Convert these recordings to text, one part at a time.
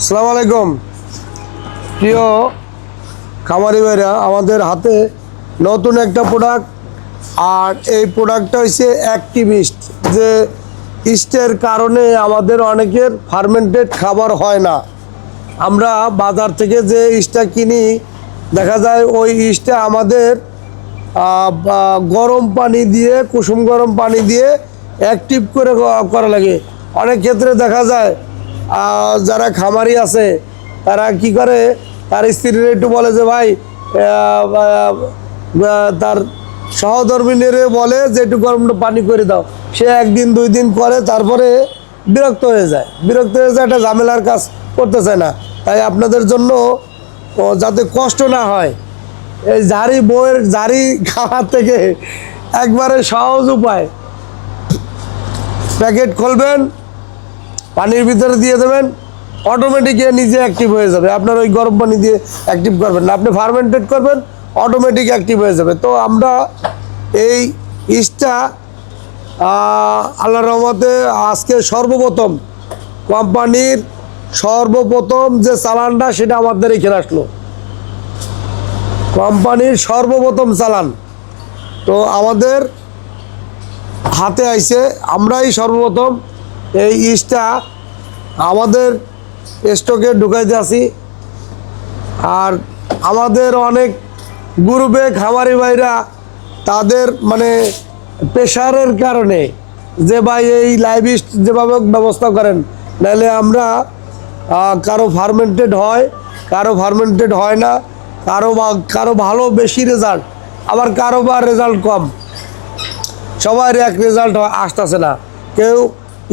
আসসালামু আলাইকুম প্রিয় খামারি ভাইরা, আমাদের হাতে নতুন একটা প্রোডাক্ট। আর এই প্রোডাক্টটা হচ্ছে অ্যাক্টিভিস্ট, যে ইস্টের কারণে আমাদের অনেকের ফার্মেন্টেড খাবার হয় না। আমরা বাজার থেকে যে ইস্টটা কিনি, দেখা যায় ওই ইস্টটা আমাদের গরম পানি দিয়ে, কুসুম গরম পানি দিয়ে অ্যাক্টিভ করে করা লাগে। অনেক ক্ষেত্রে দেখা যায় যারা খামারি আছে তারা কি করে, তার স্ত্রীরা একটু বলে যে ভাই, তার সহধর্মিনীরে বলে যে একটু গরম পানি করে দাও। সে একদিন দুই দিন করে, তারপরে বিরক্ত হয়ে যায়, একটা ঝামেলার কাজ করতে চায় না। তাই আপনাদের জন্য যাতে কষ্ট না হয়, এই জারি বইয়ের জারি খাওয়ার থেকে একবারে সহজ উপায়, প্যাকেট খুলবেন, পানির ভিতরে দিয়ে দেবেন, অটোমেটিক নিজে অ্যাক্টিভ হয়ে যাবে। আপনার ওই গরম পানি দিয়ে অ্যাক্টিভ করবেন না, আপনি ফার্মেন্টেড করবেন, অটোমেটিক অ্যাক্টিভ হয়ে যাবে। তো আমরা এই ইস্টটা আল্লাহর রহমতে আজকে সর্বপ্রথম কোম্পানির সর্বপ্রথম যে চালানটা, সেটা আমাদের এখানে আসলো, কোম্পানির সর্বপ্রথম চালান। তো আমাদের হাতে আইছে, আমরাই সর্বপ্রথম এই ইস্টটা আমাদের স্টকে ঢুকাইতে আসি। আর আমাদের অনেক গ্রুপে খামারি ভাইরা তাদের মানে প্রেশারের কারণে, যে ভাই এই লাইভ ইস্ট যেভাবে ব্যবস্থা করেন, নাহলে আমরা কারো ফার্মেন্টেড হয়, কারো ফার্মেন্টেড হয় না, কারো ভালো বেশি রেজাল্ট, আবার কারো বা রেজাল্ট কম, সবার এক রেজাল্ট আসতেছে না। কেউ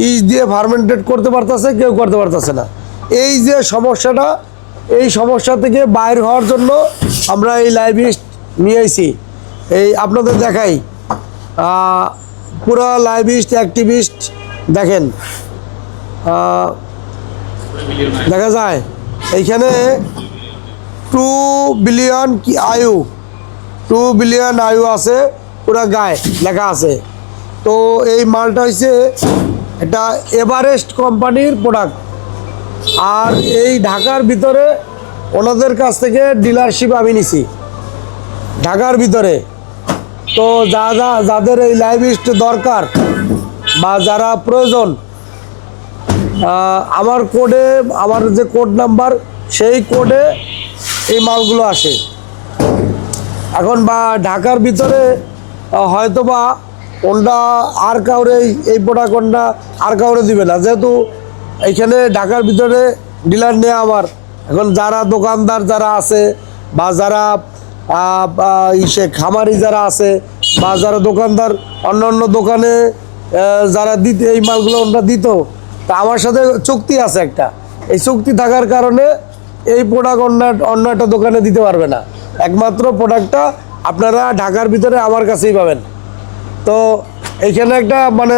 ইস্ট দিয়ে ফার্মেন্টেড করতে পারতেছে, কেউ করতে পারতেছে না। এই যে সমস্যাটা, এই সমস্যা থেকে বাইর হওয়ার জন্য আমরা এই লাইভ ইস্ট নিয়ে এসেছি। এই আপনাদের দেখাই, পুরো লাইভ ইস্ট অ্যাক্টিভিস্ট দেখেন, দেখা যায় এইখানে 2 বিলিয়ন কি আয়ু, 2 বিলিয়ন আয়ু আছে, পুরো গায়ে লেখা আছে। তো এই মালটা হচ্ছে এটা এভারেস্ট কোম্পানির প্রোডাক্ট। আর এই ঢাকার ভিতরে ওনাদের কাছ থেকে ডিলারশিপ আমি নিছি ঢাকার ভিতরে। তো যাদের এই লাইভ ইস্ট দরকার বা যারা প্রয়োজন, আমার কোডে, আমার যে কোড নাম্বার, সেই কোডে এই মালগুলো আসে। এখন বা ঢাকার ভিতরে হয়তো বা কোনটা আর কাউরে এই প্রোডাক্ট কোনটা আর কাউরে দিবে না, যেহেতু এইখানে ঢাকার ভিতরে ডিলার নেওয়া আমার। এখন যারা দোকানদার যারা আছে, বা যারা খামারি যারা আছে, বা যারা দোকানদার অন্য অন্য দোকানে যারা দিত এই মালগুলো ওনারা দিত, তা আমার সাথে চুক্তি আছে একটা। এই চুক্তি থাকার কারণে এই প্রোডাক্ট অন্য একটা দোকানে দিতে পারবে না, একমাত্র প্রোডাক্টটা আপনারা ঢাকার ভিতরে আমার কাছেই পাবেন। তো এইখানে একটা মানে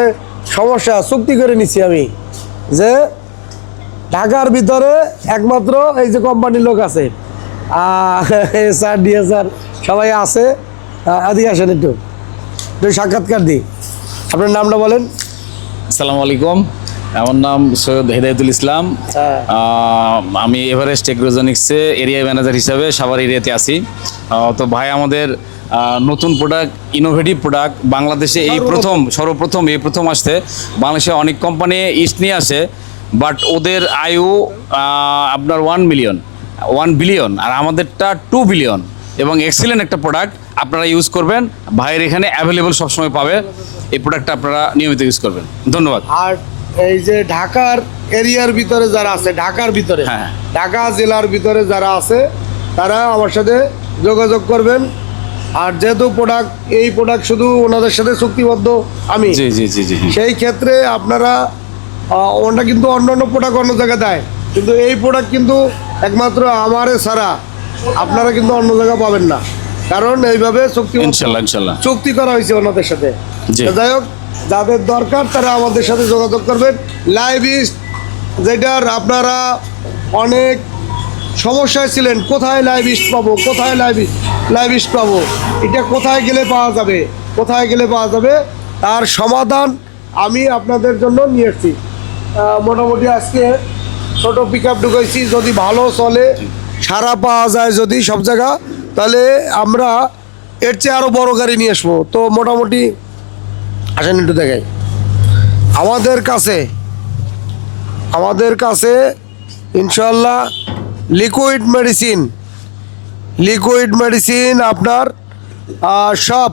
সমস্যা, চুক্তি করে নিচ্ছি আমি, যে ঢাকার ভিতরে একমাত্র এই যে কোম্পানির লোক আছে, স্যার ডিএ স্যার সবাই আছে, এদিকে আসেন, একটু সাক্ষাৎকার দিই। আপনার নামটা বলেন। আসসালামু আলাইকুম, আমার নাম সৈয়দ হেদায়েতুল ইসলাম। আমি এভারেস্ট এগ্রোজনিক্সে এরিয়া ম্যানেজার হিসাবে সাভার এরিয়াতে আছি। তো ভাই আমাদের নতুন প্রোডাক্ট, ইনোভেটিভ প্রোডাক্ট, বাংলাদেশে এই প্রথম আসছে। বাংলাদেশে অনেক কোম্পানি ইস্ট নিয়ে আসে, বাট ওদের আয়ু আপনার 1 বিলিয়ন, আর আমাদেরটা 2 বিলিয়ন, এবং এক্সিলেন্ট একটা প্রোডাক্ট। আপনারা ইউজ করবেন, ভাইয়ের এখানে অ্যাভেলেবল সবসময় পাবে। এই প্রোডাক্টটা আপনারা নিয়মিত ইউজ করবেন। ধন্যবাদ। আর এই যে ঢাকার এরিয়ার ভিতরে যারা আছে, ঢাকার ভিতরে, হ্যাঁ, ঢাকা জেলার ভিতরে যারা আছে, তারা আমার সাথে যোগাযোগ করবেন। আর যেহেতু এই প্রোডাক্ট শুধু ওনাদের সাথে চুক্তিবদ্ধ আমি, জি জি জি জি, সেই ক্ষেত্রে আপনারা ওটা কিন্তু অন্য প্রোডাক্ট অন্য জায়গায় দেয়, কিন্তু এই প্রোডাক্ট কিন্তু একমাত্র আমারে ছাড়া আপনারা কিন্তু অন্য জায়গায় পাবেন না, কারণ এইভাবে ইনশাল্লাহ চুক্তি করা হয়েছে ওনাদের সাথে। জি। যাই হোক, যাদের দরকার তারা আমাদের সাথে যোগাযোগ করবেন। লাইভ ইস্ট যেটার আপনারা অনেক সমস্যায় ছিলেন, কোথায় লাইভ ইস্ট পাবো, কোথায় লাইভ ইস্ট পাবো, এটা কোথায় গেলে পাওয়া যাবে, তার সমাধান আমি আপনাদের জন্য নিয়ে এসেছি। মোটামুটি আজকে ছোট পিক আপ ঢুকাইছি, যদি ভালো চলে সারা পাওয়া যায় যদি সব জায়গা, তাহলে আমরা এর চেয়ে আরও বড় গাড়ি নিয়ে আসবো। তো মোটামুটি আসেন একটু দেখাই আমাদের কাছে ইনশাল্লাহ লিকুইড মেডিসিন আপনার সব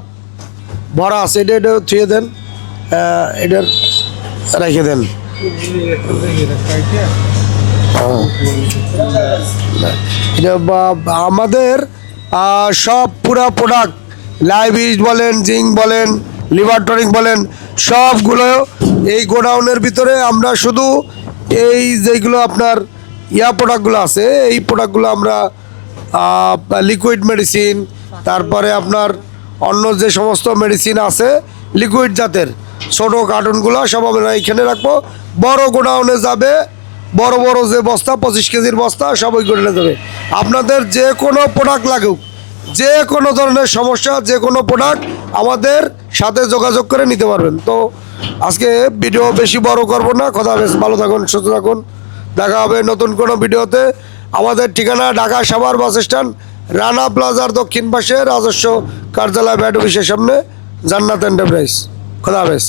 ভরা আছে। এটা ছুঁয়ে দেন, এটার রেখে দেন। এটা আমাদের সব পুরা প্রোডাক্ট, লাইভ ইস্ট বলেন, জিঙ্ক বলেন, লিভার টনিক বলেন, সবগুলো এই গোডাউনের ভিতরে। আমরা শুধু এই যেগুলো আপনার প্রোডাক্টগুলো আছে, এই প্রোডাক্টগুলো আমরা লিকুইড মেডিসিন, তারপরে আপনার অন্য যে সমস্ত মেডিসিন আছে লিকুইড জাতের ছোটো কার্টুনগুলো সব আমরা এইখানে রাখবো। বড় গোডাউনে যাবে, বড় বড় যে বস্তা 25 কেজির বস্তা সব ওই গোডাউনে যাবে। আপনাদের যে কোনো প্রোডাক্ট লাগুক, যে কোনো ধরনের সমস্যা, যে কোনো প্রোডাক্ট আমাদের সাথে যোগাযোগ করে নিতে পারবেন। তো আজকে ভিডিও বেশি বড় করব না। খোদা হাফেজ, ভালো থাকুন, সুস্থ থাকুন। দেখা হবে নতুন কোনো ভিডিওতে। আমাদের ঠিকানা ঢাকা সাভার বাস স্ট্যান্ড, রানা প্লাজার দক্ষিণ পাশে, রাজস্ব কার্যালয় ব্যাট অফিসের সামনে, জান্নাত এন্টারপ্রাইজ। খোদা হাফেজ।